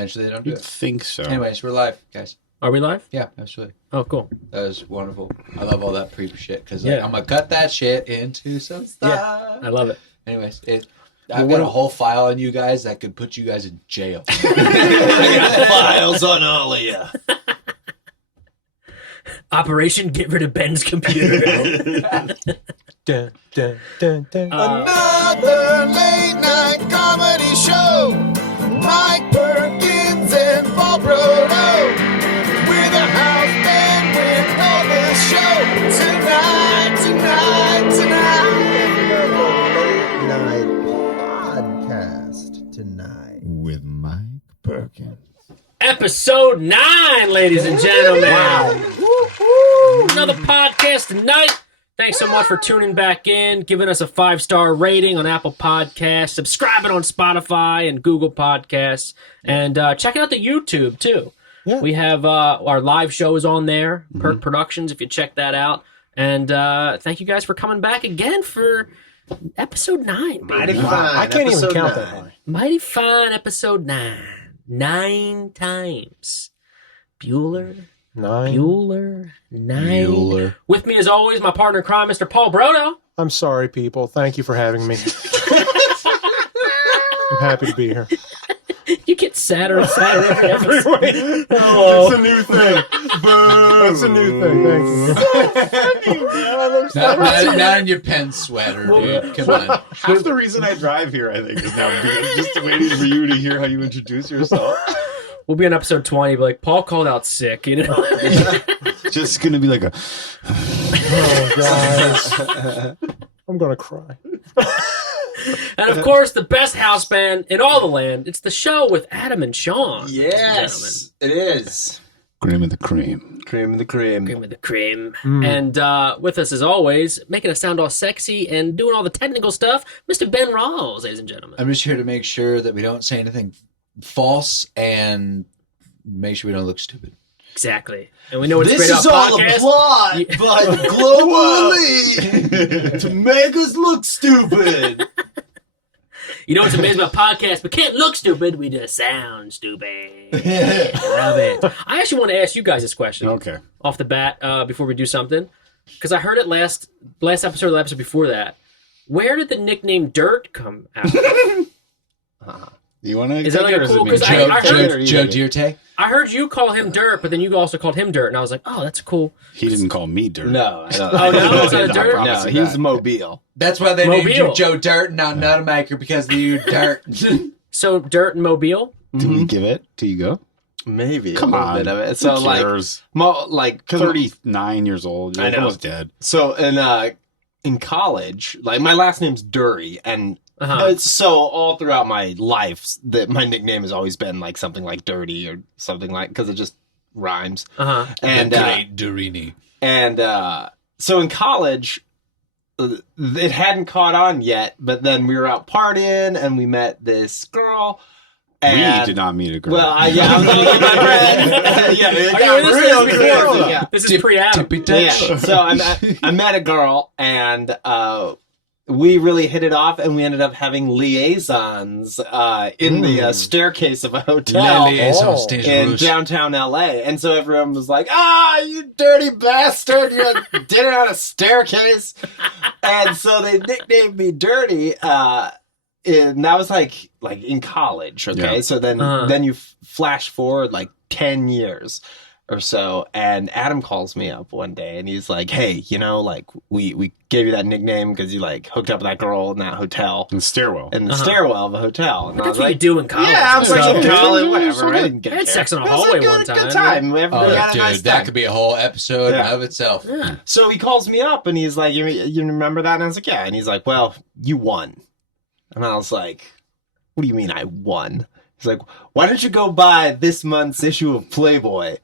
eventually they don't do I it. think so. Anyways, we're live, guys. Are we live? Yeah, absolutely. Oh, cool. That was wonderful. I love all that pre shit because Yeah. I'm gonna cut that shit into some stuff. Yeah, I love it. Anyways, I've got a whole file on you guys that could put you guys in jail. I got files on all of you. Operation Get Rid of Ben's computer. Dun, dun, dun, dun. Another late night comedy show. Mike Perkins and Paul Brodo. With a house band with all the show. Tonight. Another late night podcast tonight. With Mike Perkins. Episode 9, ladies and gentlemen. Another podcast tonight. Thanks so much for tuning back in, giving us a 5-star rating on Apple Podcasts, subscribing on Spotify and Google Podcasts, and checking out the YouTube, too. Yeah. We have our live shows on there, Perk Productions, if you check that out. And thank you guys for coming back again for episode 9. Mighty Baby. fine. I can't even Episode count 9. that high. Mighty fine episode 9. 9 times. Bueller. 9. With me, as always, my partner in crime, Mr. Paul Brodo. I'm sorry, people. Thank you for having me. I'm happy to be here. You get sadder and sadder every episode. That's a new thing. That's a new thing. Thank you. not in your pen sweater, dude. Come on. Half the reason I drive here, I think, is now just waiting for you to hear how you introduce yourself. We'll be on episode 20, be like, Paul called out sick, you know? Just gonna be like a. Oh, guys. I'm going to cry. And, of course, the best house band in all the land. It's the show with Adam and Sean. Yes, it is. Cream of the cream. Cream of the cream. Cream of the cream. Mm. And with us, as always, making us sound all sexy and doing all the technical stuff, Mr. Ben Rawls, ladies and gentlemen. I'm just here to make sure that we don't say anything false and make sure we don't look stupid. Exactly. And we know what's This great is about all a podcasts. plot Yeah. by the global elite to make us look stupid. You know what's amazing about podcasts? We can't look stupid, we just sound stupid. Love it. I actually want to ask you guys this question Okay. off the bat before we do something. Because I heard it last episode or the episode before that. Where did the nickname Dirt come out? You want to? Is that like a cool? Because I heard Joe Dierte? I heard you call him Dirt, but then you also called him Dirt, and I was like, oh, that's cool. He didn't call me dirt. No, I don't. Oh, no? Is that a dirt? No, he's Mobile. That's why they named Mobile. you Joe Dirt, not Nutmaker, because of you dirt. So Dirt and Mobile. Did we give it? Do you go? Maybe Come a little on. bit of it. Who So cares? like 39 years old. You're I know. almost dead. So in college, like my last name's Dury, and Uh-huh. so all throughout my life, that my nickname has always been like something like Dirty or something like, because it just rhymes. Uh-huh. And the great Durini. So in college, it hadn't caught on yet, but then we were out partying and we met this girl. And, We did not meet a girl. Well, I was out with my friend. Yeah, it Oh, got this is real before, crazy. Yeah. This is pre-Adam. Tippy touch. Yeah. So I met a girl, and we really hit it off, and we ended up having liaisons in the staircase of a hotel Liaison stage in rouge. downtown LA. And so everyone was like, you dirty bastard, you had dinner on a staircase. And so they nicknamed me Dirty. And that was like in college, okay? Yeah. So then you flash forward like 10 years or so, and Adam calls me up one day, and he's like, hey, like we gave you that nickname because you like hooked up with that girl in that hotel. in the stairwell. In the stairwell of a hotel. And But I was that's what you like, do in college. yeah, I was like, in So- college, whatever. I didn't I get had sex in a It was hallway good, one time. Good time. Everybody Oh, had a dude, nice that time. could be a whole episode Yeah. of itself. Yeah. So he calls me up, and he's like, you remember that? And I was like, yeah. And he's like, well, you won. And I was like, what do you mean I won? He's like, why don't you go buy this month's issue of Playboy?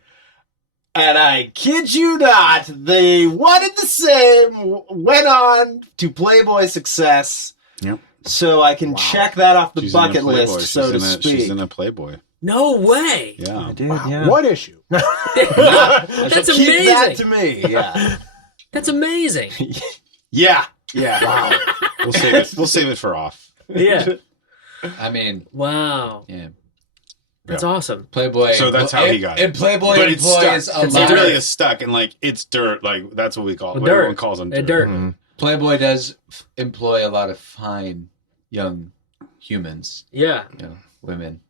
And I kid you not, they wanted the same, went on to Playboy success. Yep. So I can check that off the She's in a bucket Playboy. list, so to speak. She's in a Playboy. No way. Yeah. Dude, Wow. yeah. What issue? That's Keep amazing. that to me, yeah. That's amazing. Yeah. Wow. We'll save it. We'll save it for off. Yeah. I mean, Wow. yeah. That's awesome. Playboy. So that's how he got it. And Playboy But it's employs stuck. a It lot. really is stuck, and like it's dirt. Like that's what we call it. Well, What everyone dirt. calls them. Dirt. Playboy does employ a lot of fine young humans, Yeah. women.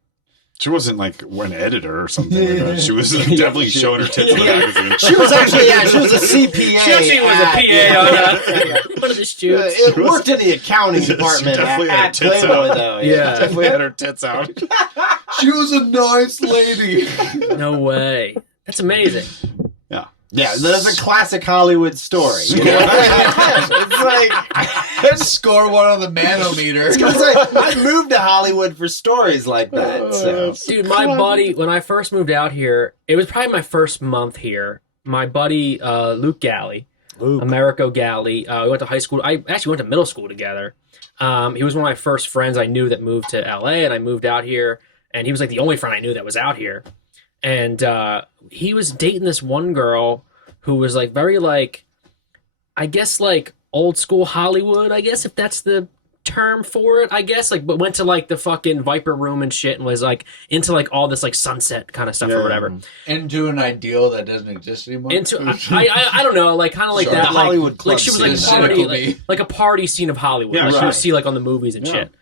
She wasn't like an editor or something like that. She was definitely showing her tits in the magazine. She was actually, she was a CPA. She actually was a PA on one of the shoots. It worked in the accounting She department definitely had her at tits Playboy, out. though. Yeah. Definitely had her tits out. She was a nice lady. No way. That's amazing. Yeah, that's a classic Hollywood story. You know? It's like Score one on the manometer. it's like I moved to Hollywood for stories like that. So. Dude, my buddy, when I first moved out here, it was probably my first month here. My buddy, Luke Galley, Americo Galley, we went to high school. I actually went to middle school together. He was one of my first friends I knew that moved to LA, and I moved out here. And he was like the only friend I knew that was out here. And he was dating this one girl who was like very like, I guess like old school Hollywood, I guess, if that's the term for it, I guess, like, but went to like the fucking Viper Room and shit and was like into like all this like sunset kind of stuff or whatever. Into an ideal that doesn't exist anymore. Into I don't know, like kind of like Sorry. that, The like, Hollywood club like she was like a scene. party, Cynical like, me. like a party scene of Hollywood, Yeah, like you right. would see like on the movies and shit.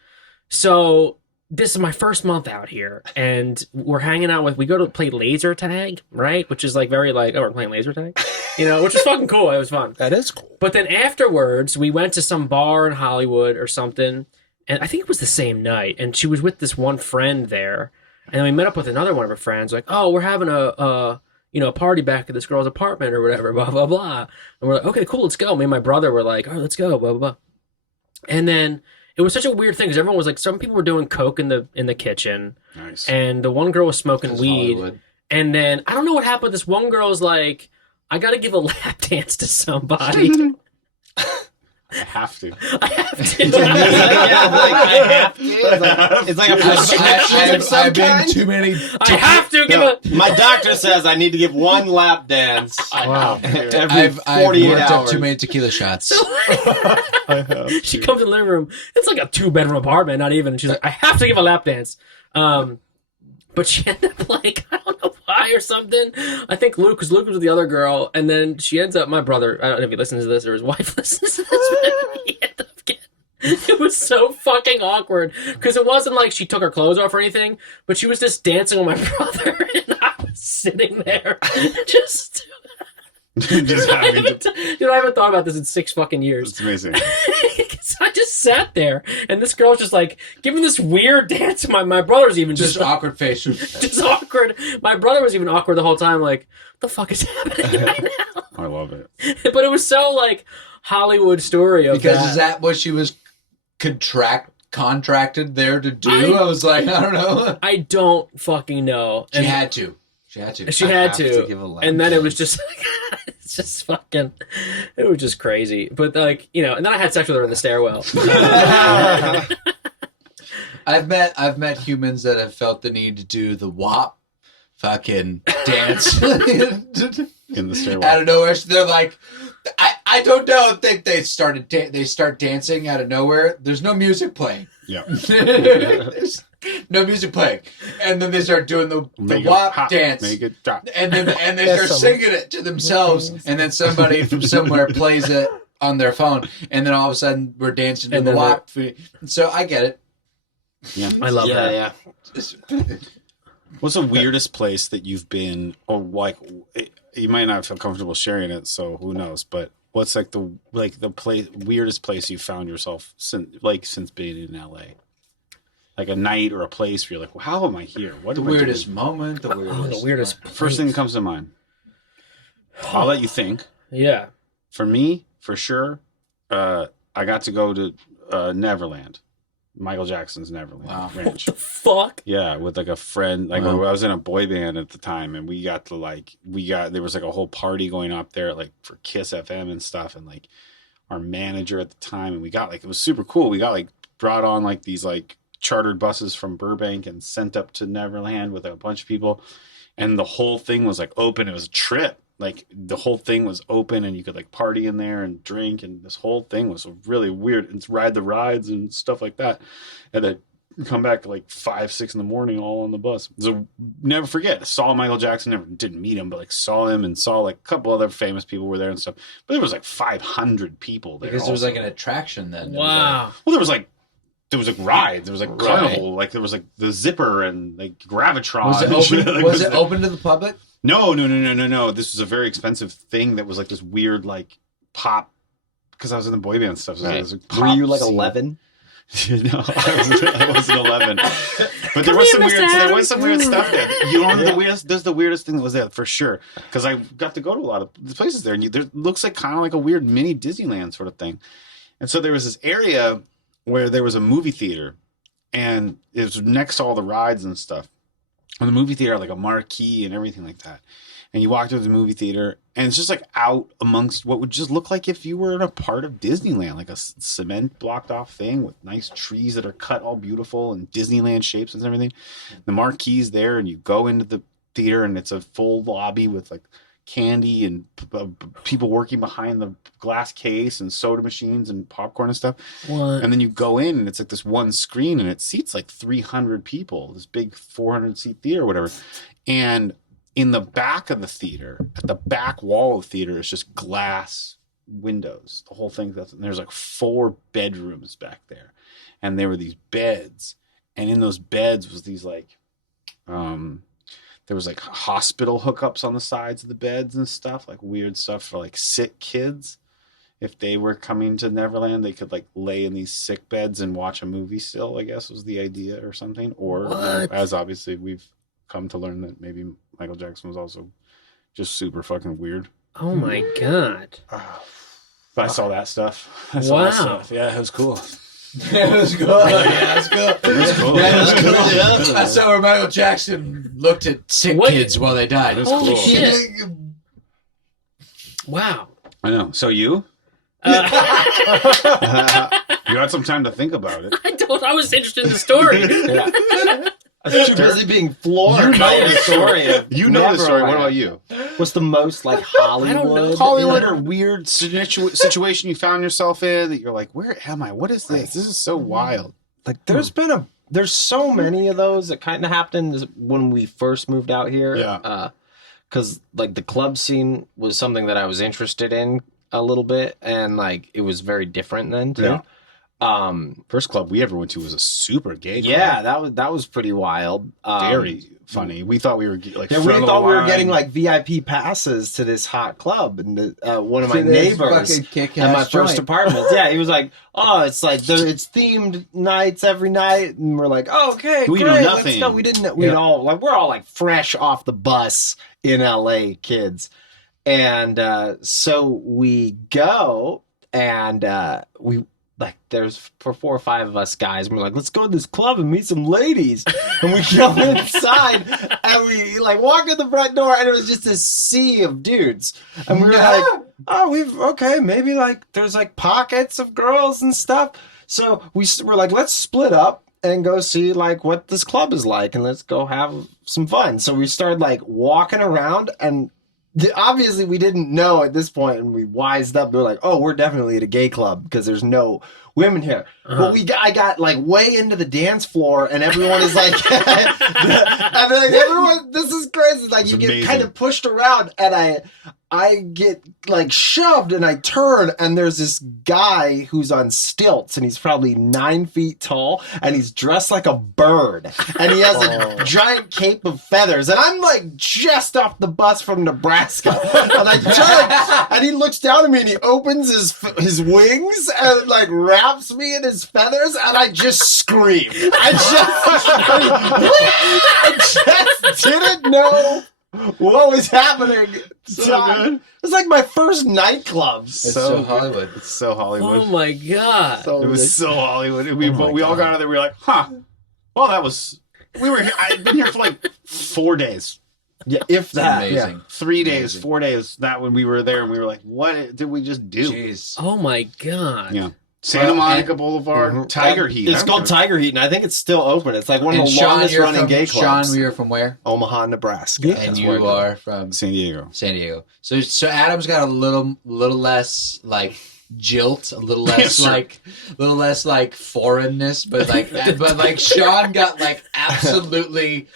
So this is my first month out here, and we're hanging out with. We go to play laser tag, right? Which is like very like, oh, we're playing laser tag, which is fucking cool. It was fun. That is cool. But then afterwards, we went to some bar in Hollywood or something, and I think it was the same night. And she was with this one friend there, and then we met up with another one of her friends. Like, oh, we're having a party back at this girl's apartment or whatever. Blah blah blah. And we're like, okay, cool, let's go. Me and my brother were like, oh, let's go. Blah blah blah. And then it was such a weird thing because everyone was like, some people were doing coke in the kitchen, Nice. and the one girl was smoking That's weed. Hollywood. And then I don't know what happened. This one girl's like, I got to give a lap dance to somebody. I have to. I have to. I have to. It's like a prescription of some I've been kind. too many. I have to give No, a. my doctor says I need to give one lap dance Wow. every I've 48 worked up hours. too many tequila shots. She comes in the living room. It's like a 2-bedroom apartment, not even. And she's like, I have to give a lap dance. But she ended up like, I don't know why or something. I think Luke was with the other girl, and then she ends up, my brother, I don't know if he listens to this or his wife listens to this, but he ended up getting, it was so fucking awkward because it wasn't like she took her clothes off or anything, but she was just dancing with my brother, and I was sitting there just. Just having to. Dude, I haven't thought about this in 6 fucking years. It's amazing. 'Cause I just sat there, and this girl's just like giving this weird dance. My brother's even Just just awkward face. just awkward. My brother was even awkward the whole time. Like, what the fuck is happening right now? I love it. But it was so like Hollywood story of Because that. is that what she was contracted there to do? I was like, I don't know. I don't fucking know. She had to. She had to. She I had have to. to give a lap And then it was dance. just it's just fucking it was just crazy. But like, and then I had sex with her in the stairwell. I've met humans that have felt the need to do the WAP fucking dance In the stairwell. out of nowhere. So they're like, I don't know. I think they start dancing out of nowhere. There's no music playing. Yeah. There's no music playing, and then they start doing the Make it WAP hot, dance. Make it drop. And they Yes, start some- singing it to themselves, and then somebody from somewhere plays it on their phone, and then all of a sudden we're dancing to And the then WAP. So I get it. Yeah. I love that. Yeah. What's the weirdest place that you've been, or like, you might not feel comfortable sharing it, so who knows? But what's like the weirdest place you found yourself since being in LA? Like a night or a place where you're like, well, how am I here? What The am I doing? weirdest moment. The weirdest. First thing that comes to mind. I'll let you think. Yeah. For me, for sure, I got to go to Neverland, Michael Jackson's Neverland Wow. Ranch. Fuck. Yeah, with like a friend. Like Wow. I was in a boy band at the time, and there was like a whole party going up there, like for Kiss FM and stuff, and like our manager at the time, and we got like it was super cool. We got like brought on like these like chartered buses from Burbank and sent up to Neverland with a bunch of people, and the whole thing was like open. It was a trip. Like the whole thing was open, and you could like party in there and drink, and this whole thing was really weird. And ride the rides and stuff like that. And then come back at like 5, 6 in the morning, all on the bus. So never forget, saw Michael Jackson. Never didn't meet him, but like saw him and saw like a couple other famous people were there and stuff. But there was like 500 people there Because there was also. like an attraction then. Wow. Well, there was like rides. There was like carnival. Like there was like the Zipper and like Gravitron. Was it and shit. open? Like, Was it open to the public? No. This was a very expensive thing that was like this weird like pop. Because I was in the boy band stuff. So it was like Were you like pop scene. 11? No, I wasn't 11. But there was some weird stuff there. You know, the weirdest thing that was there for sure. Because I got to go to a lot of the places there, and there looks like kind of like a weird mini Disneyland sort of thing. And so there was this area where there was a movie theater, and it was next to all the rides and stuff. And the movie theater had like a marquee and everything like that. And you walk to the movie theater, and it's just like out amongst what would just look like if you were in a part of Disneyland, like a cement blocked off thing with nice trees that are cut all beautiful and Disneyland shapes and everything. The marquee's there, and you go into the theater, and it's a full lobby with like candy and people working behind the glass case and soda machines and popcorn and stuff. What? And then you go in, and it's like this one screen, and it seats like 300 people, this big 400 seat theater or whatever. And in the back of the theater, at the back wall of the theater, is just glass windows. The whole thing. And there's like 4 bedrooms back there, and there were these beds, and in those beds was these like, there was like hospital hookups on the sides of the beds and stuff, like weird stuff for like sick kids. If they were coming to Neverland, they could like lay in these sick beds and watch a movie still, I guess was the idea or something. Or as obviously we've come to learn that maybe Michael Jackson was also just super fucking weird. Oh my god. But I saw that stuff. Wow. Yeah, it was cool. Yeah, it was cool. Yeah, it was cool. It was cool. Yeah, it was cool. I saw where Michael Jackson looked at sick What? kids while they died. It was Holy cool. shit. Wow. I know. So you? Uh, You had some time to think about it. I was interested in the story. I was too busy being floored by the story. You know the story. What about you? What's the most like Hollywood? Hollywood or weird situation you found yourself in that you're like, where am I? What is this? This is so wild. Like there's so many of those that kind of happened when we first moved out here. Yeah. Because like the club scene was something that I was interested in a little bit, and like it was very different then too. Yeah. First club we ever went to was a super gay club. Yeah, that was pretty wild. Very funny. We thought we were like Yeah, we front of the thought we were line. getting like VIP passes to this hot club, and one of my To this neighbors fucking kick-ass at my first joint. apartment. Yeah, he was like, "Oh, it's like it's themed nights every night," and we're like, "Oh, okay, We know great, nothing. let's go." We didn't know. We're all like fresh off the bus in LA, kids, and so we go, and we. Like there's for 4 or 5 of us guys, and we're like, let's go to this club and meet some ladies. And we go inside and we like walk in the front door, and it was just a sea of dudes. And we were like, oh, maybe like there's like pockets of girls and stuff. So we're like, let's split up and go see like what this club is like, and let's go have some fun. So we started like walking around, and obviously we didn't know at this point, and we wised up. We were like, oh, we're definitely at a gay club because there's no women here. But I got like way into the dance floor, and everyone is like, I mean, like everyone, this is crazy. Like you get amazing. kind of pushed around, and I get like shoved, and I turn, and there's this guy who's on stilts, and he's probably 9 feet tall, and he's dressed like a bird, and he has a giant cape of feathers, and I'm like just off the bus from Nebraska, and I turn, and he looks down at me, and he opens his wings and like wraps me in his feathers, and I just scream. I just didn't know what was happening. So good. It was like my first nightclub. It's so Hollywood. It's so Hollywood. Oh my god. It was so Hollywood. We all got out of there. We were like, huh. Well, I've been here for like 4 days. Yeah, if that. Amazing. 3 days, Amazing. 4 days. That when we were there, and we were like, what did we just do? Jeez. Oh my god. Yeah. Santa Monica and- Boulevard, Tiger Heat. It's called Tiger Heat, and I think it's still open. It's like one of And the Sean, longest you're running from, gay clubs. Sean, you're from where? Omaha, Nebraska. And That's you where I are from San Diego. San Diego. So Adam's got a little less like jilt, a little less like foreignness, but like Sean got like absolutely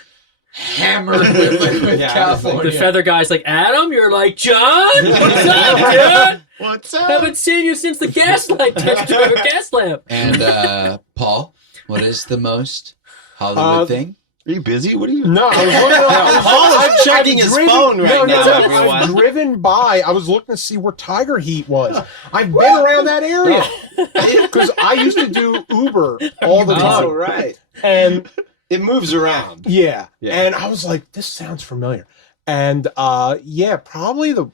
hammered with California. The feather guy's like, Adam, you're like, John, what's up, dude? What's up? Haven't seen you since the gaslight test driver gas lamp. And Paul, what is the most Hollywood thing? Are you busy? What are you? No, I was looking. Paul is checking his phone right now, everyone. I've driven by. I was looking to see where Tiger Heat was. I've been around that area because I used to do Uber all the time. Oh, right. And It moves around. yeah, Yeah. and I was like, this sounds familiar. And probably the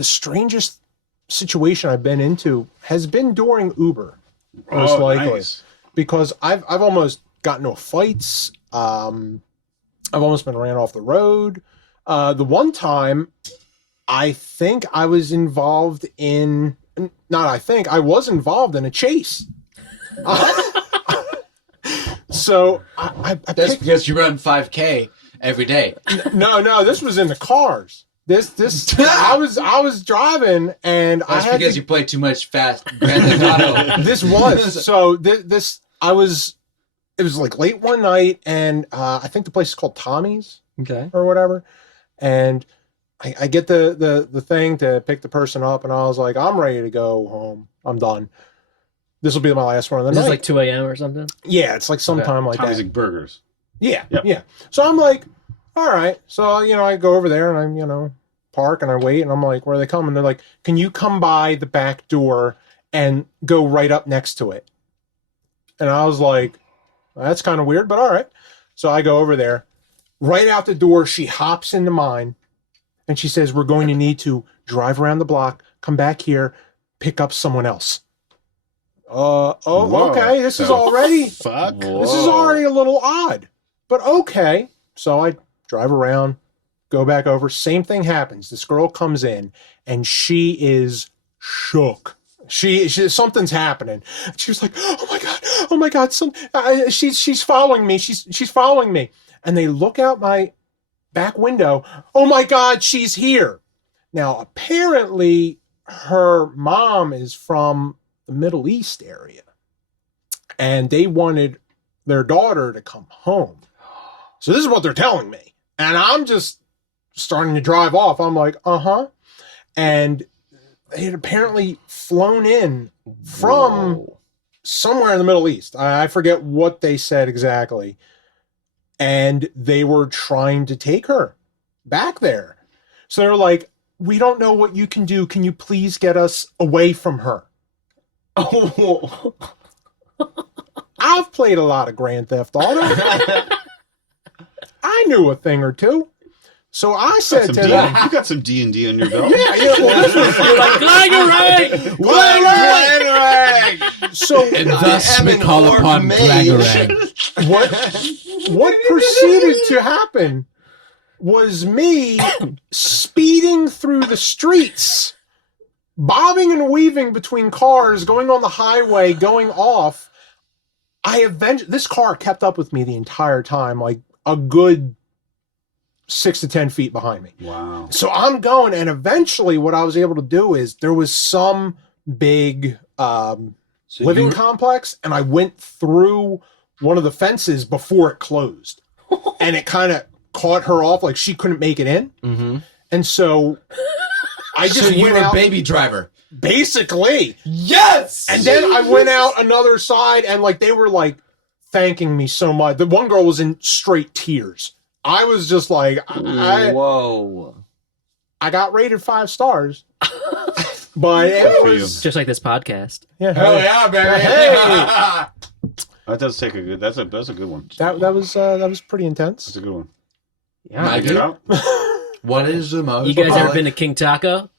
strangest situation I've been into has been during Uber, most likely, Nice. because I've almost gotten into fights. I've almost been ran off the road. The one time, I think I was involved in. I was involved in a chase. So I That's picked, because you run 5K every day. no, this was in the cars. This I was driving and That's I had because to, you play too much Fast Grand Theft Auto. this was so this I was it was like late one night and I think the place is called Tommy's Okay. or whatever, and I get the thing to pick the person up and I was like, I'm ready to go home. I'm done. This will be my last one of the This night. is like 2 a.m. or something. Yeah, it's like sometime like Tommy's that. like burgers. Yeah, Yep. yeah. So I'm like, all right. So, I go over there and I, park and I wait and I'm like, where are they coming? They're like, can you come by the back door and go right up next to it? And I was like, well, that's kind of weird, but all right. So I go over there. Right out the door, she hops into mine and she says, we're going to need to drive around the block, come back here, pick up someone else. Whoa. Okay. This is already... Fuck. This is already a little odd, but okay. So I drive around, go back over. Same thing happens. This girl comes in and she is shook. She something's happening. She was like, oh my god, she's following me. She's following me. And they look out my back window. Oh my god, she's here. Now apparently her mom is from the Middle East area. And they wanted their daughter to come home. So this is what they're telling me. And I'm just starting to drive off. I'm like, uh-huh. And they had apparently flown in from somewhere in the Middle East. I forget what they said exactly. And they were trying to take her back there. So they're like, we don't know what you can do. Can you please get us away from her? Oh, I've played a lot of Grand Theft Auto. I knew a thing or two. So I said to them, You got some D&D on your belt. You're like, Glangerang! so And thus we heaven call or upon mage. Glangerang. what proceeded to happen was me speeding through the streets, bobbing and weaving between cars, going on the highway, going off. This car kept up with me the entire time, like a good 6 to 10 feet behind me. Wow. So I'm going, and eventually what I was able to do is there was some big living complex, and I went through one of the fences before it closed. And it kind of caught her off, like she couldn't make it in. Mm-hmm. And so I just So you went were out, baby driver. basically. Yes! And then I went out another side, and like they were like thanking me so much. The one girl was in straight tears. I was just like, Whoa. I got rated 5 stars, but it for was Just like this podcast. yeah. Hell yeah, baby. Hey! That does take a good. That's a good one. That was pretty intense. That's a good one. Yeah. Mike, Get out. What is the most? You guys ever been to King Taco?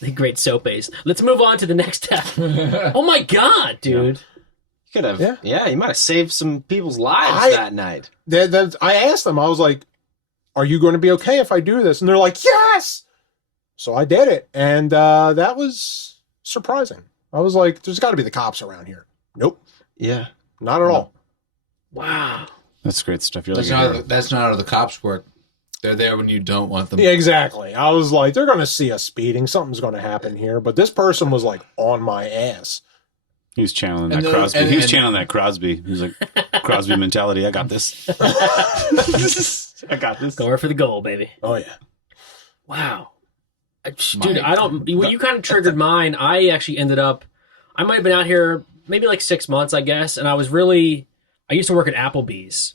The great soap base. Let's move on to the next tab. Oh my god, dude. You could have, Yeah. yeah, you might have saved some people's lives I- that night. I asked them, I was like, are you going to be okay if I do this? And they're like, yes! So I did it. And that was surprising. I was like, there's got to be the cops around here. Nope, Yeah. not at all. Wow. That's great stuff. You're like That's a not, hero. that's not how the cops work. They're there when you don't want them. Yeah, exactly. I was like, they're going to see us speeding. Something's going to happen here. But this person was like on my ass. He was channeling And that then- Crosby. and- He was and- channeling that Crosby. He was like, Crosby mentality. I got this. I got this. Going for the goal, baby. Oh, yeah. Wow. Dude, Mike. I don't. Well, you kind of triggered mine. I actually ended up. I might have been out here maybe like 6 months, I guess, and I was really. I used to work at Applebee's.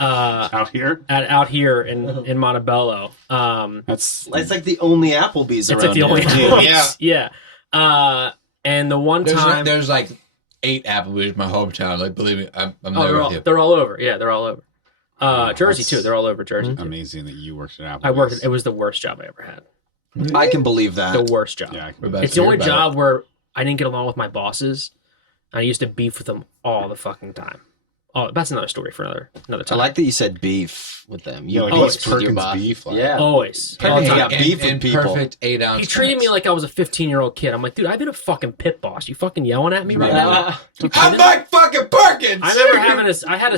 Out here? Out here in Montebello. That's It's like the only Applebee's It's around like the only here, too. place. Yeah. And the one time There's like 8 Applebee's in my hometown. Like, believe me, I'm oh, there with you. they're all over. Yeah, they're all over. Jersey too. They're all over Jersey. Too. amazing that you worked at Applebee's. I worked. It was the worst job I ever had. I can believe that. The worst job. Yeah, We're about It's to the hear only about job where I didn't get along with my bosses. I used to beef with them all the fucking time. Oh, that's another story for another I time. like that you said beef with them. Yeah, like Always what's with your Perkins boss. beef like? Yeah. Always. Perfect. All the Hey, time. got beef with people. Perfect 8-ounce. He treated me like I was a 15-year-old kid. I'm like, dude, I've been a fucking pit boss. You fucking yelling at me right now? I'm Mike fucking Perkins. I remember having a. I had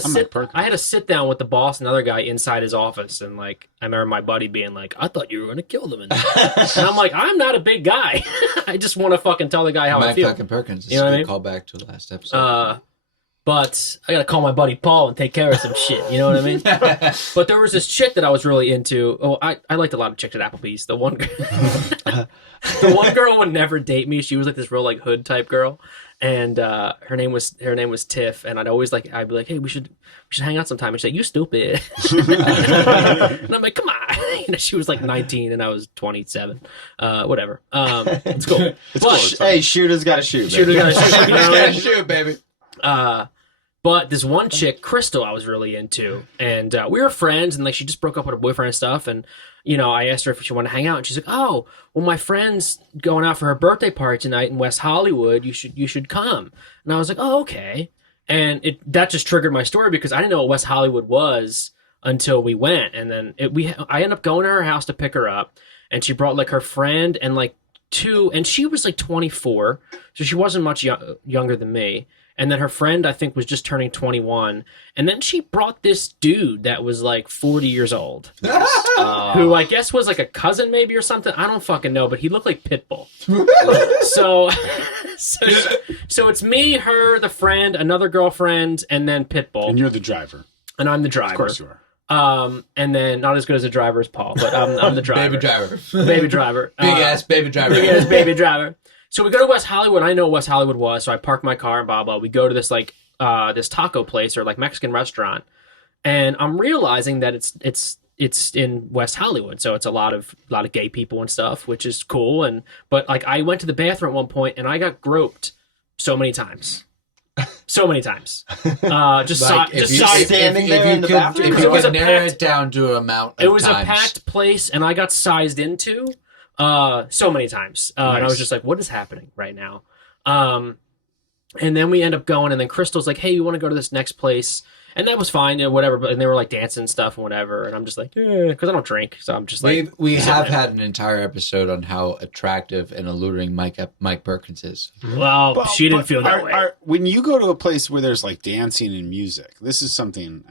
a sit down with the boss and another guy inside his office, and like I remember my buddy being like, "I thought you were gonna kill them," and I'm like, "I'm not a big guy. I just want to fucking tell the guy how I Mike feel." fucking Perkins. This You know what I is a mean? call back to the last episode. But I gotta call my buddy Paul and take care of some shit. You know what I mean? But there was this chick that I was really into. Oh, I liked a lot of chicks at Applebee's. The one, the one girl would never date me. She was like this real like hood type girl, and her name was Tiff. And I'd be like, hey, we should hang out sometime. And she's like, you stupid. And I'm like, come on. You know, she was like 19 and I was 27. Whatever. It's cool. It's But- cool. Hey, shooter's got to shoot. Shooter baby. gotta shoot, you know what I mean? Shoot, baby. But this one chick, Crystal, I was really into, and we were friends, and like she just broke up with her boyfriend and stuff, and you know, I asked her if she wanted to hang out, and she's like, "Oh, well, my friend's going out for her birthday party tonight in West Hollywood. You should come." And I was like, "Oh, okay." And that just triggered my story because I didn't know what West Hollywood was until we went, and then I ended up going to her house to pick her up, and she brought like her friend and like and she was like 24, so she wasn't much younger than me. And then her friend, I think, was just turning 21. And then she brought this dude that was like 40 years old, who I guess was like a cousin maybe or something. I don't fucking know, but he looked like Pitbull. so it's me, her, the friend, another girlfriend, and then Pitbull. And you're the driver. And I'm the driver. Of course you are. And then not as good as a driver as Paul, but I'm the driver. Baby driver. Baby driver. Big ass baby driver. Big ass baby driver. So we go to West Hollywood. I know what West Hollywood was, so I park my car and blah blah. We go to this like this taco place or like Mexican restaurant, and I'm realizing that it's in West Hollywood, so it's a lot of gay people and stuff, which is cool. But like I went to the bathroom at one point and I got groped so many times. So many times. standing there in the bathroom? If It you was could a narrow packed- it down to an amount of It was times. a packed place, and I got sized into so many times. And I Nice. was just like, what is happening right now? And then we end up going, and then Crystal's like, hey, you want to go to this next place? And that was fine, and whatever. But and they were like dancing and stuff and whatever. And I'm just like, yeah, because I don't drink, so I'm just like, We have there. had an entire episode on how attractive and alluring Mike Perkins is. well, But- she didn't but feel that way. when you go to a place where there's like dancing and music, this is something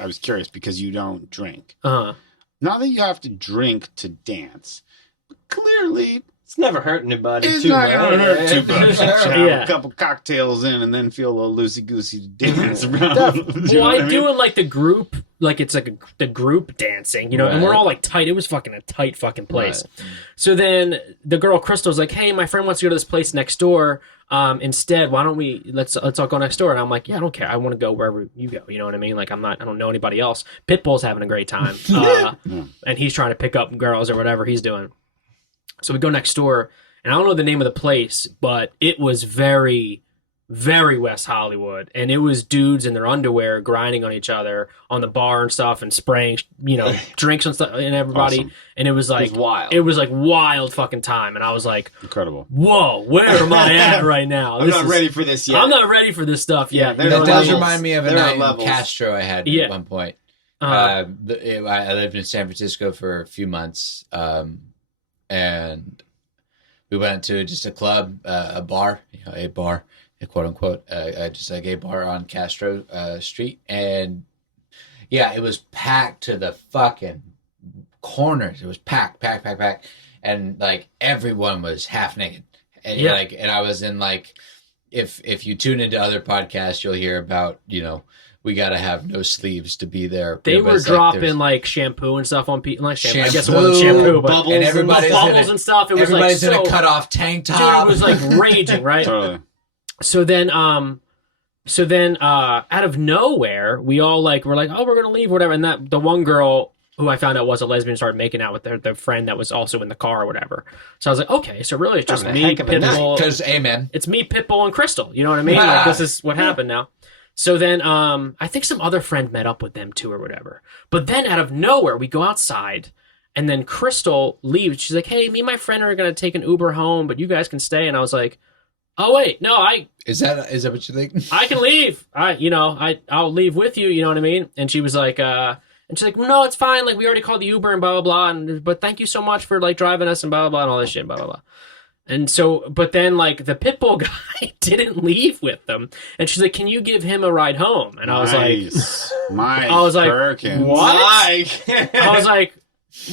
I was curious because you don't drink. Uh-huh. Not that you have to drink to dance, but clearly It's never hurt anybody it's too not much. going to hurt too much. You should have Yeah. a couple cocktails in and then feel a little loosey-goosey to dance around. Definitely. You know Well, what I mean? do it like the group, like it's like the group dancing, you know, and we're Right. all like tight. It was fucking a tight fucking place. So then the girl Crystal's like, "Hey, my friend wants to go to this place next door. Instead, why don't we let's all go next door?" And I'm like, "Yeah, I don't care. I want to go wherever you go." You know what I mean? Like I don't know anybody else. Pitbull's having a great time, and he's trying to pick up girls or whatever he's doing. So we go next door, and I don't know the name of the place, but it was very, very West Hollywood, and it was dudes in their underwear grinding on each other on the bar and stuff, and spraying, you know, drinks and stuff, and everybody. Awesome. And it was like wild. It was like wild fucking time, and I was like, Incredible. "Whoa, where am I at right now? I'm This not is- ready for this yet. I'm not ready for this stuff yet." Yeah, You know That what I does mean? remind me of a There are night in levels. Castro I had Yeah. at one point. Uh, I lived in San Francisco for a few months, and we went to just a club, a bar, a quote unquote, just a gay bar on Castro Street, and yeah, it was packed to the fucking corners. It was packed, and like everyone was half naked, and Yeah. like, and I was in like, if you tune into other podcasts, you'll hear about we got to have no sleeves to be there. They But were it's dropping there's like shampoo and stuff on people. Like shampoo. I shampoo, guess it wasn't shampoo, but bubbles and everybody's bubbles in and stuff. It was like everybody's in so. a cut off tank Dude, top. it was like raging, right? Totally. So then, out of nowhere, we all we're like, oh, we're gonna leave, whatever. And that the one girl who I found out was a lesbian started making out with their friend that was also in the car or whatever. So I was like, okay, so really it's just Having a me, heck of a night. Pitbull. Because amen. It's me, Pitbull, and Crystal. You know what I mean? Like this is what happened now. So then, I think some other friend met up with them too or whatever. But then out of nowhere, we go outside. And then Crystal leaves. She's like, hey, me and my friend are going to take an Uber home, but you guys can stay. And I was like, oh, wait, no, Is that what you think? I can leave. I'll leave with you. You know what I mean? And she was like, well, no, it's fine. Like, we already called the Uber and blah, blah, blah. But thank you so much for like driving us and blah, blah, blah, and all this shit, blah, blah, blah. And so, but then like the Pitbull guy didn't leave with them. And she's like, can you give him a ride home? And I was like, Mike I was like, Perkins. what? Mike. I was like,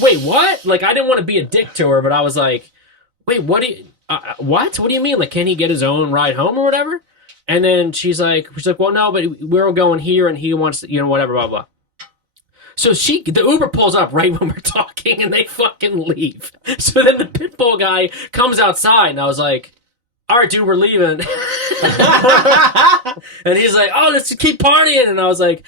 wait, what? Like, I didn't want to be a dick to her, but I was like, wait, what do you, what? What do you mean? Like, can he get his own ride home or whatever? And then she's like, well, no, but we're going here and he wants, whatever, blah, blah. So the Uber pulls up right when we're talking and they fucking leave. So then the Pitbull guy comes outside and I was like, all right, dude, we're leaving. And he's like, oh, let's keep partying. And I was like,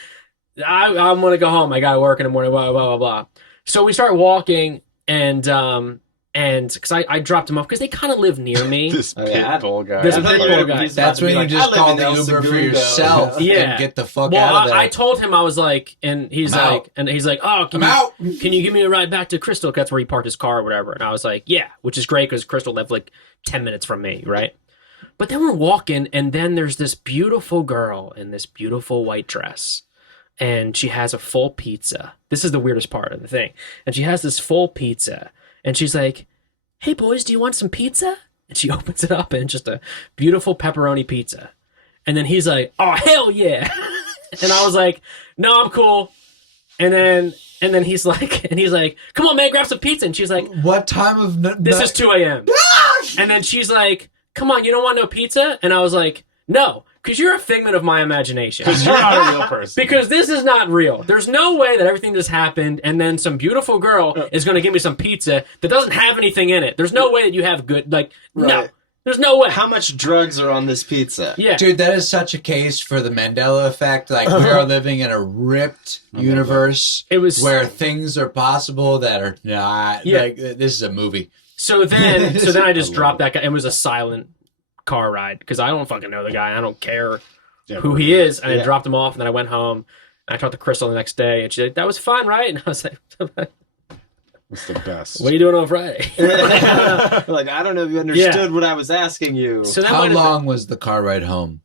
I'm going to go home. I got to work in the morning, blah, blah, blah, blah. So we start walking and because I dropped him off because they kind of live near me. This Pitbull guy. There's a I thought you were Pitbull gonna guy. be about That's to be when you like, just I live call in the El Uber for Segundo. yourself Yeah. and get the fuck Well, out of there. I told him I was like, and he's I'm like, oh, I'm out. can you give me a ride back to Crystal? That's where he parked his car or whatever. And I was like, yeah, which is great because Crystal lived like 10 minutes from me, right? But then we're walking, and then there's this beautiful girl in this beautiful white dress, and she has a full pizza. This is the weirdest part of the thing. And she has this full pizza, and she's like, hey, boys, do you want some pizza? And she opens it up, and it's just a beautiful pepperoni pizza. And then he's like, oh, hell yeah. And I was like, no, I'm cool. And then he's like, come on, man, grab some pizza. And she's like, What time of this is 2 a.m. And then she's like, come on, you don't want no pizza? And I was like, no, because you're a figment of my imagination. Because you're not a real person. Because this is not real. There's no way that everything just happened and then some beautiful girl is going to give me some pizza that doesn't have anything in it. There's no way that you have good, no. Right. There's no way. How much drugs are on this pizza? Yeah. Dude, that is such a case for the Mandela effect. Like, we are living in a ripped universe It was where things are possible that are not. Yeah. Like, this is a movie. So then I just dropped that guy. It was a silent car ride because I don't fucking know the guy. I don't care Yeah, who but- he is. And I Yeah. dropped him off, and then I went home. And I talked to Crystal the next day, and she's like, "That was fun, right?" And I was like, It's the best. "What are you doing on Friday?" Like, I don't know if you understood what I was asking you. So that How might have long was the car ride home?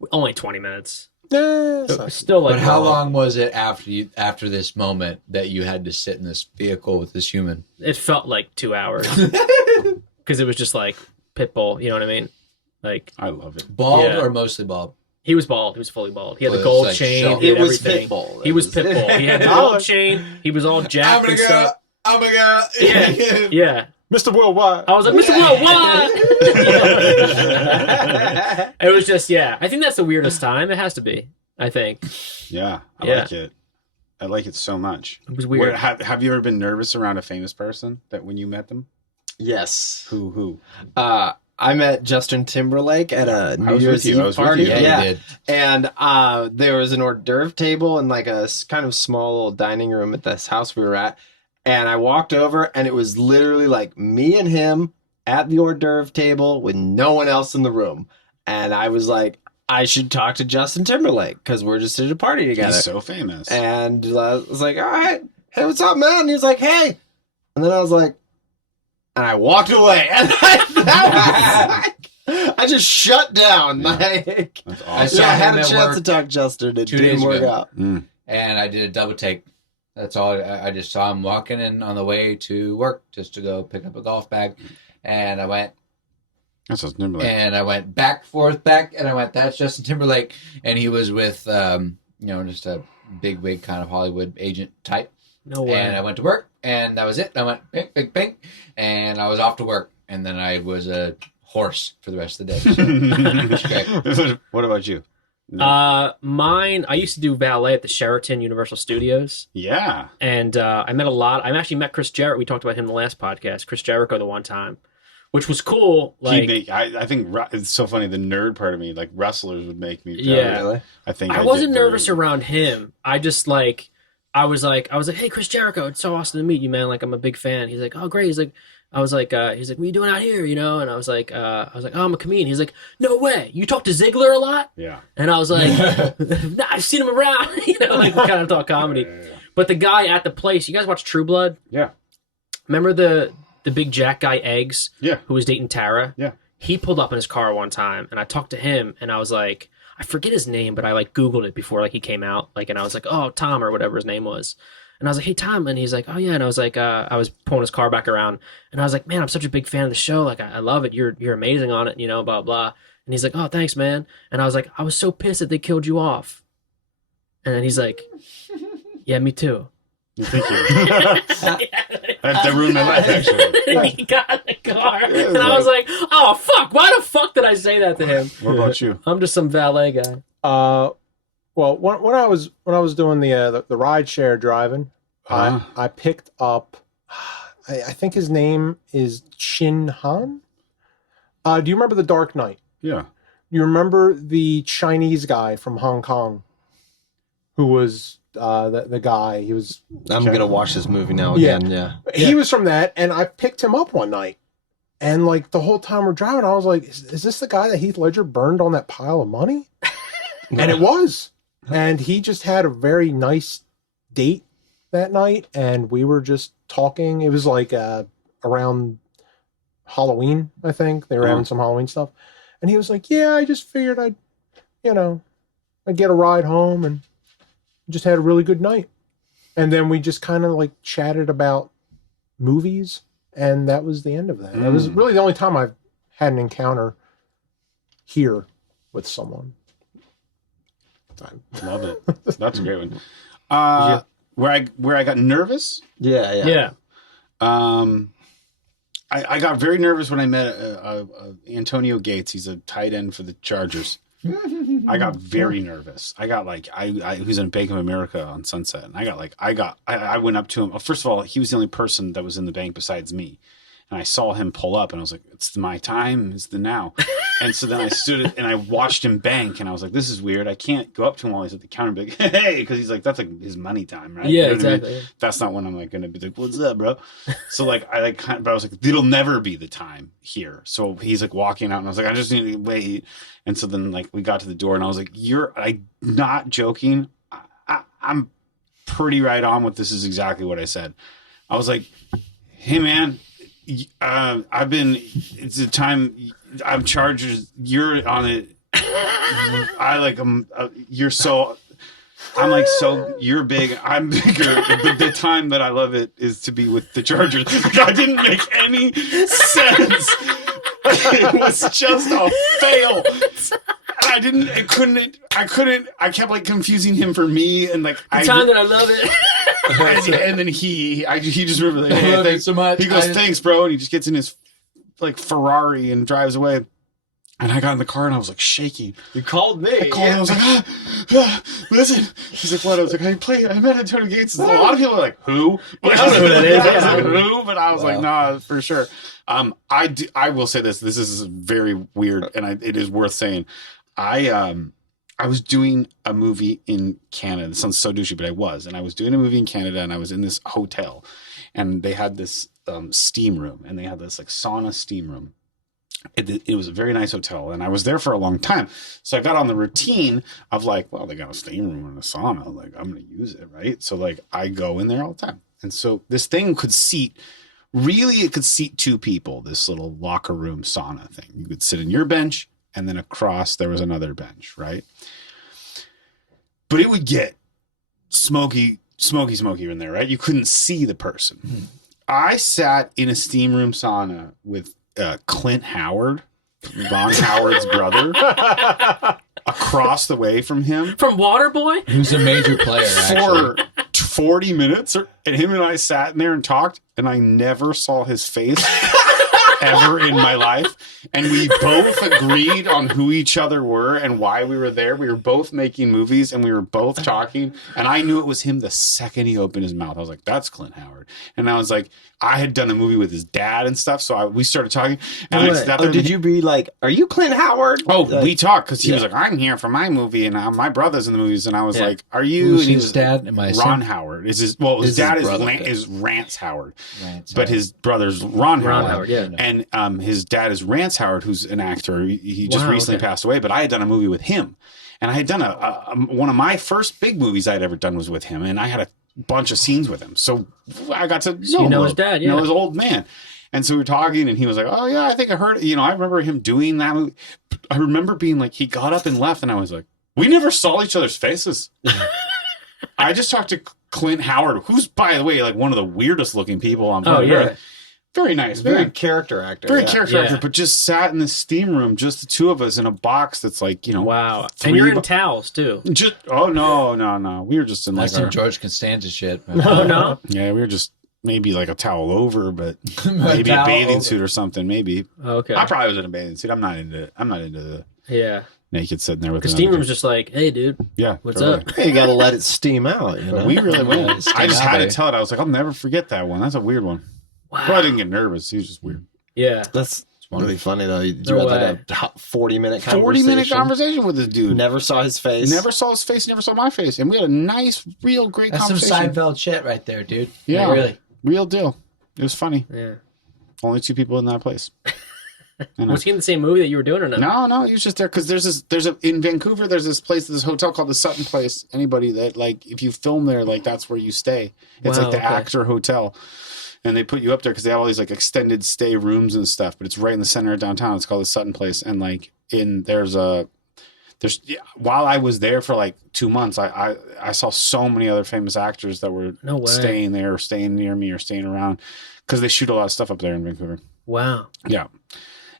been only 20 minutes. It's So not- still like But how long was it after this moment that you had to sit in this vehicle with this human? It felt like 2 hours because it was just like Pitbull. You know what I mean? Like I love it. Bald Yeah. or mostly bald? he was bald. He was fully bald. He had the Was gold like chain. shell. He had It was everything. Pitbull. He was Pitbull. He had the gold chain. He was all jacked and stuff. Oh my god! Yeah, yeah. Mr. Worldwide. I was like, Mr. Worldwide. It was just, yeah. I think that's the weirdest time. It has to be. I think Yeah, I Yeah. like it. I like it so much. it was weird. Have you ever been nervous around a famous person that when you met them? Yes. Who? I met Justin Timberlake at a New was Year's with you. I Eve was with party. you. Yeah, you did. And there was an hors d'oeuvre table in like a kind of small little dining room at this house we were at. And I walked over, and it was literally like me and him at the hors d'oeuvre table with no one else in the room. And I was like, I should talk to Justin Timberlake because we're just at a party together. He's so famous. And I was like, all right, hey, what's up, man? And he was like, hey. And then I was like, and I walked away. And that was like, I just shut down. Yeah. Like, That's I awesome. saw I had him a at chance work to talk to Justin. It 2 didn't days work ago. out. Mm. And I did a double take. That's all. I just saw him walking in on the way to work just to go pick up a golf bag. And I went, That's Justin Timberlake. and I went back, and I went, that's Justin Timberlake. And he was with, just a big wig kind of Hollywood agent type. No way. And I went to work, and that was it. I went bing, bing, bing, and I was off to work. And then I was a horse for the rest of the day. So, great. What about you? No. Mine, I used to do ballet at the Sheraton Universal Studios. Yeah. And I actually met Chris Jericho. We talked about him in the last podcast. Chris Jericho the one time, which was cool. Like, I think it's so funny. The nerd part of me, like wrestlers, would make me. Yeah. Really? I think I wasn't nervous around him. I just I was like, hey, Chris Jericho, it's so awesome to meet you, man. Like, I'm a big fan. He's like, oh, great. He's like, what are you doing out here? You know? And I was like, oh, I'm a comedian. He's like, no way. You talk to Ziggler a lot? Yeah. And I was like, nah, I've seen him around. Like we kind of talk comedy. Yeah. But the guy at the place, you guys watch True Blood? Yeah. Remember the big Jack guy, Eggs? Yeah. Who was dating Tara? Yeah. He pulled up in his car one time, and I talked to him, and I was like, I forget his name, but I Googled it before he came out, and I was like, oh, Tom or whatever his name was. And I was like, hey, Tom. And he's like, oh, yeah. And I was like, I was pulling his car back around. And I was like, man, I'm such a big fan of the show. Like, I love it. You're amazing on it, blah, blah. And he's like, oh, thanks, man. And I was like, I was so pissed that they killed you off. And then he's like, yeah, me too. Thank you. That ruined my life, actually. And he got in the car. And I was like, oh, fuck. Why the fuck did I say that to him? What about you? I'm just some valet guy. Well, when I was doing the ride share driving, I picked up. I think his name is Chin Han. Do you remember The Dark Knight? Yeah. You remember the Chinese guy from Hong Kong, who was the guy? He was. I'm gonna watch this movie now again. Yeah. He was from that, and I picked him up one night, and the whole time we're driving, I was like, "Is this the guy that Heath Ledger burned on that pile of money?" And it was. And he just had a very nice date that night, and we were just talking. It was around Halloween, I think. They were having some Halloween stuff. And he was like, yeah, I just figured I'd get a ride home, and just had a really good night. And then we just kind of chatted about movies, and that was the end of that. It was really the only time I've had an encounter here with someone. Love it. That's a great one. Where I got nervous. Yeah. I got very nervous when I met Antonio Gates. He's a tight end for the Chargers. I got very nervous. I got who's in Bank of America on Sunset, and I went up to him. First of all, he was the only person that was in the bank besides me. And I saw him pull up, and I was like, it's my time. It's the now. And so then I stood and I watched him bank, and I was like, this is weird. I can't go up to him while he's at the counter and be like, hey, because he's like, that's his money time, right? Yeah, you know exactly. I mean? That's not when I'm going to be like, what's up, bro? So but I was like, it'll never be the time here. So he's walking out, and I was like, I just need to wait. And so then we got to the door, and I was like, I'm not joking. I'm pretty right on with this is exactly what I said. I was like, hey, man. It's a time I'm Chargers. You're on it. You're so, you're big. I'm bigger. The time that I love it is to be with the Chargers. I didn't make any sense. It was just a fail. I kept confusing him for me, and the time that I love it. And then he just remembered, hey, thanks so much. He goes, thanks, bro, and he just gets in his Ferrari and drives away. And I got in the car and I was shaking. You called me. I called and I was like, listen. He's like, what? I was like, I met Antonio Gates. A lot of people are like, who? I don't know who that is. I was like, who? But I was like, nah, for sure. I will say this. This is very weird, and it is worth saying. I was doing a movie in Canada. This sounds so douchey, but I was. And I was doing a movie in Canada, and I was in this hotel. And they had this steam room, and they had this sauna steam room. It was a very nice hotel, and I was there for a long time. So I got on the routine of well, they got a steam room and a sauna. I'm going to use it, right? So I go in there all the time. And so this thing could seat two people, this little locker room sauna thing. You could sit in your bench, and then across there was another bench, right? But it would get smoky in there, right? You couldn't see the person. I sat in a steam room sauna with Clint Howard, Ron Howard's brother, across the way from him. From Waterboy? Who's a major player, actually. 40 minutes, and him and I sat in there and talked, and I never saw his face ever in my life. And we both agreed on who each other were and why we were there. We were both making movies, and we were both talking. And I knew it was him the second he opened his mouth. I was like, that's Clint Howard. And I was like, I had done a movie with his dad and stuff, so we started talking. And I sat there did you be like, are you Clint Howard? Oh, Like, we talked because he was like, I'm here for my movie, and my brother's in the movies. And I was like, are you? Who's and he his was dad? Am I Ron Howard. His dad his brother, is Rance Howard, Rance but Howard. his brother's Ron Howard. Howard, yeah. And his dad is Rance Howard, who's an actor. He just Wow, recently okay. passed away, but I had done a movie with him. And I had done one of my first big movies I'd ever done was with him. And I had a bunch of scenes with him. So I got to know, you know him, his dad, know yeah. his old man. And so we were talking, and he was like, oh, yeah, I think I heard it. You know, I remember him doing that movie. I remember being like, he got up and left, and I was like, we never saw each other's faces. I just talked to Clint Howard, who's, by the way, like one of the weirdest looking people on planet yeah. Earth. Very nice, very very character actor. very yeah. character Yeah. actor, but just sat in the steam room, just the two of us in a box that's like, you know, Wow. And three you're in bu- towels, too. just no. We were just in like That's some our, George Costanza shit. Man. No, no. yeah, we were just maybe like a towel over, but A maybe a towel bathing over. suit or something. Maybe Okay. I probably was in a bathing suit. I'm not into the Yeah. naked sitting there with Because another steam room's dude. just like, hey, dude, Yeah, what's totally. up? Hey, you got to let it steam out. You know? But we really went. Yeah, it's I just out had there. to tell it. I was like, I'll never forget that one. That's a weird one. Wow. Well, I didn't get nervous. He was just weird. Yeah. That's really funny though. You No had that 40-minute conversation. 40-minute conversation with this dude. Never saw his face. Never saw his face. Never saw my face. And we had a nice, real, great That's some conversation. Seinfeld shit right there, dude. Yeah. Like, really. Real deal. It was funny. Yeah. Only two people in that place. I know. Was he in the same movie that you were doing or not? No, he was just there because in Vancouver, there's this hotel called the Sutton Place. Anybody that, like, if you film there, like, that's where you stay. It's Wow, like the okay. actor hotel. And they put you up there because they have all these, like, extended stay rooms and stuff, but it's right in the center of downtown. It's called the Sutton Place. And, like, while I was there for, like, 2 months, I saw so many other famous actors that were No way. staying there or staying near me or staying around because they shoot a lot of stuff up there in Vancouver. Wow. Yeah.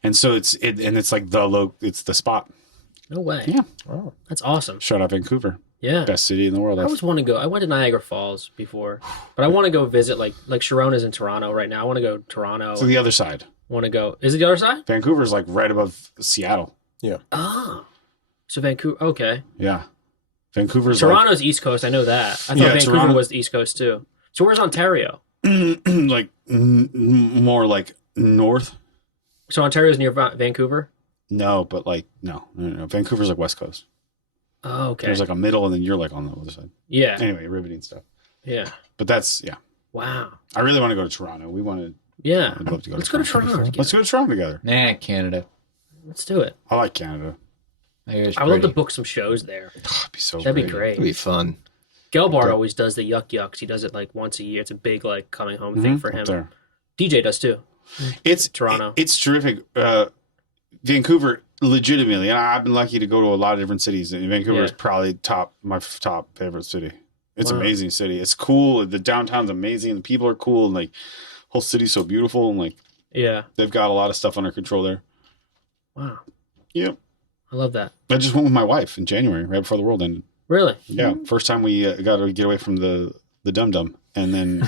And so it's like it's the spot. No way. Yeah. Oh. That's awesome. Shout out Vancouver. Yeah. Best city in the world. I always want to go. I went to Niagara Falls before, but I want to go visit like Sharona's in Toronto right now. I want to go to Toronto. To the other side. Want to go? Is it the other side? Vancouver's like right above Seattle. Oh, so Vancouver. Okay, Yeah. Vancouver's Toronto's East Coast. I know that. I thought Yeah, Vancouver Toronto- was the East Coast too. So where's Ontario? like more like north. So Ontario's near Vancouver. No, but like no. Vancouver's like west coast. Oh, okay. There's like a middle, and then you're like on the other side. Yeah. Anyway, riveting stuff. Yeah. But that's Wow. I really want to go to Toronto. We want to. Yeah. I'd love to go. Let's go to Toronto. Let's go to Toronto together. Nah, Canada. Let's do it. I like Canada. I hear it's I would love to pretty. book some shows there. Oh, it'd be so. That'd be great. great. It'd be fun. Gelbart always does the Yuck Yucks. He does it like once a year. It's a big like coming home thing Mhm, for up him. there. DJ does too. It's Toronto. It's terrific. Vancouver, legitimately, and I've been lucky to go to a lot of different cities. And Vancouver is Yeah. probably my top favorite city. It's Wow. an amazing city. It's cool. The downtown's amazing. The people are cool, and like whole city's so beautiful. And like Yeah. they've got a lot of stuff under control there. Wow. Yep. I love that. I just went with my wife in January, right before the world ended. Really? Yeah, first time we got to get away from the dum dum, and then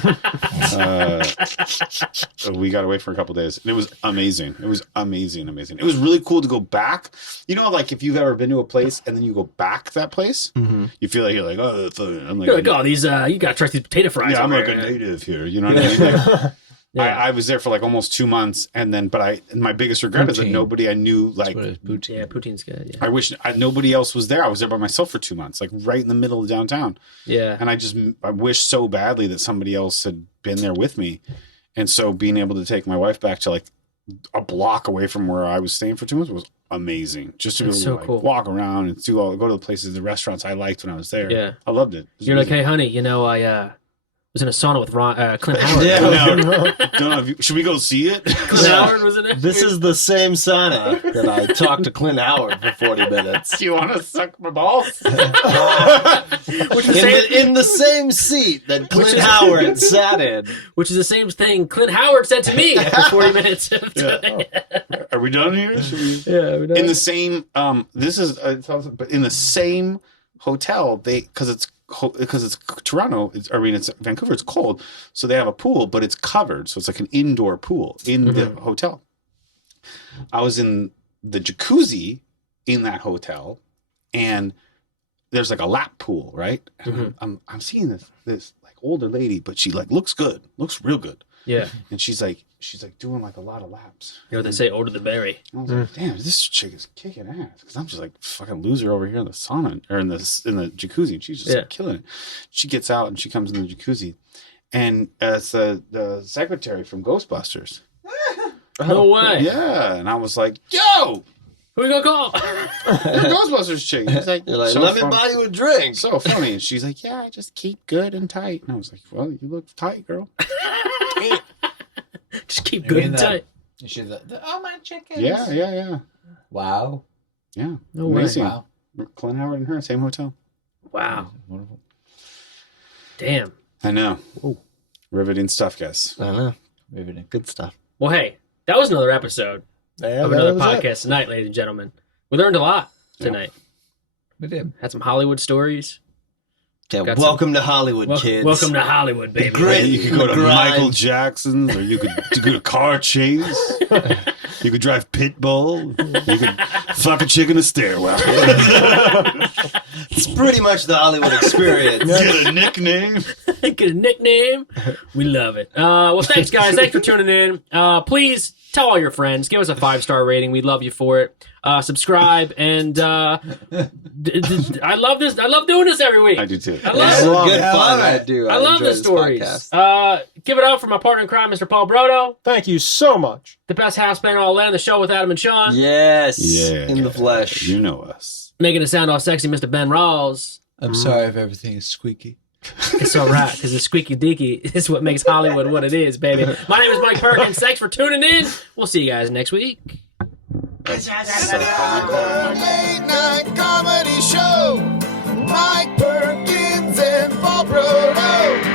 we got away for a couple days. And it was amazing. It was amazing. It was really cool to go back. You know, like if you've ever been to a place and then you go back to that place, Mm-hmm. you feel like you're like, oh, that's I'm like, You're like, oh, these you gotta try these potato fries. yeah, I'm over like a here. native here. You know what I mean? Like, Yeah. I was there for like almost 2 months, and then, my biggest regret is that Poutine. nobody I knew, That's like, what it is, poutine. Yeah, poutine's good. Yeah. I wish nobody else was there. I was there by myself for 2 months, like right in the middle of downtown. Yeah. And I wish so badly that somebody else had been there with me. And so being able to take my wife back to like a block away from where I was staying for 2 months was amazing. Just to be able That's to so like, cool. walk around and go to the places, the restaurants I liked when I was there. Yeah. I loved it. It was You're like, amazing. hey, honey, you know, I was in a sauna with Clint Howard. Yeah. Don't know, should we go see it? Clint Howard was in it. This is the same sauna that I talked to Clint Howard for 40 minutes. Do you want to suck my balls? which is the same, In the same seat that Clint Howard sat in. which is the same thing Clint Howard said to me after 40 minutes. Of Yeah. Are we done here? Should we? Yeah, In the same, this is, but in the same hotel, because it's because it's Toronto, it's Vancouver, it's cold, so they have a pool, but it's covered, so it's like an indoor pool in the hotel. I was in the jacuzzi in that hotel, and there's like a lap pool, right? And I'm seeing this like older lady, but she like looks real good. Yeah. And she's like doing like a lot of laps. You know what they say, older the berry. I was like, damn, this chick is kicking ass. Because I'm just like fucking loser over here in the sauna or in the jacuzzi. And she's just like killing it. She gets out and she comes in the jacuzzi, and it's the secretary from Ghostbusters. No way. Yeah, and I was like, yo, who are we gonna call? the Ghostbusters chick. He's like, You're like, so let me funny. buy you a drink. So funny. And she's like, yeah, just keep good and tight. And I was like, well, you look tight, girl. Just keep good and tight. She's like, oh, my chickens. Yeah. Wow. Yeah. No way. Amazing. Wow. Clint Howard and her, same hotel. Wow. Wonderful. Damn. I know. Ooh. Riveting stuff, guys. I don't know. Riveting. Good stuff. Well, hey, that was another episode Yeah, of that another was it. podcast tonight, ladies and gentlemen. We learned a lot tonight. We did. Had some Hollywood stories. Yeah, Got welcome to Hollywood, kids. Welcome to Hollywood, baby. Great. You could go to Grind. Michael Jackson's, or you could go to Car Chase. You could drive Pitbull. You could fuck a chick in a stairwell. It's pretty much the Hollywood experience. Get a nickname. Get a nickname. We love it. Well, thanks, guys. Thanks for tuning in. Please tell all your friends. Give us a 5-star rating. We'd love you for it. Subscribe. And I love this. I love doing this every week. I do too. I It's love it. love good it. fun. I do. I love enjoy the this stories. podcast. Give it up for my partner in crime, Mr. Paul Brodo. Thank you so much. The best house band in all land. The show with Adam and Sean. Yes. Yeah. In the flesh. You know us. Making it sound all sexy, Mr. Ben Rawls. I'm sorry if everything is squeaky. It's all right, because the squeaky deaky is what makes Hollywood what it is, baby. My name is Mike Perkins. Thanks for tuning in. We'll see you guys next week. Late night comedy show. Mike Perkins and Paul Brodo.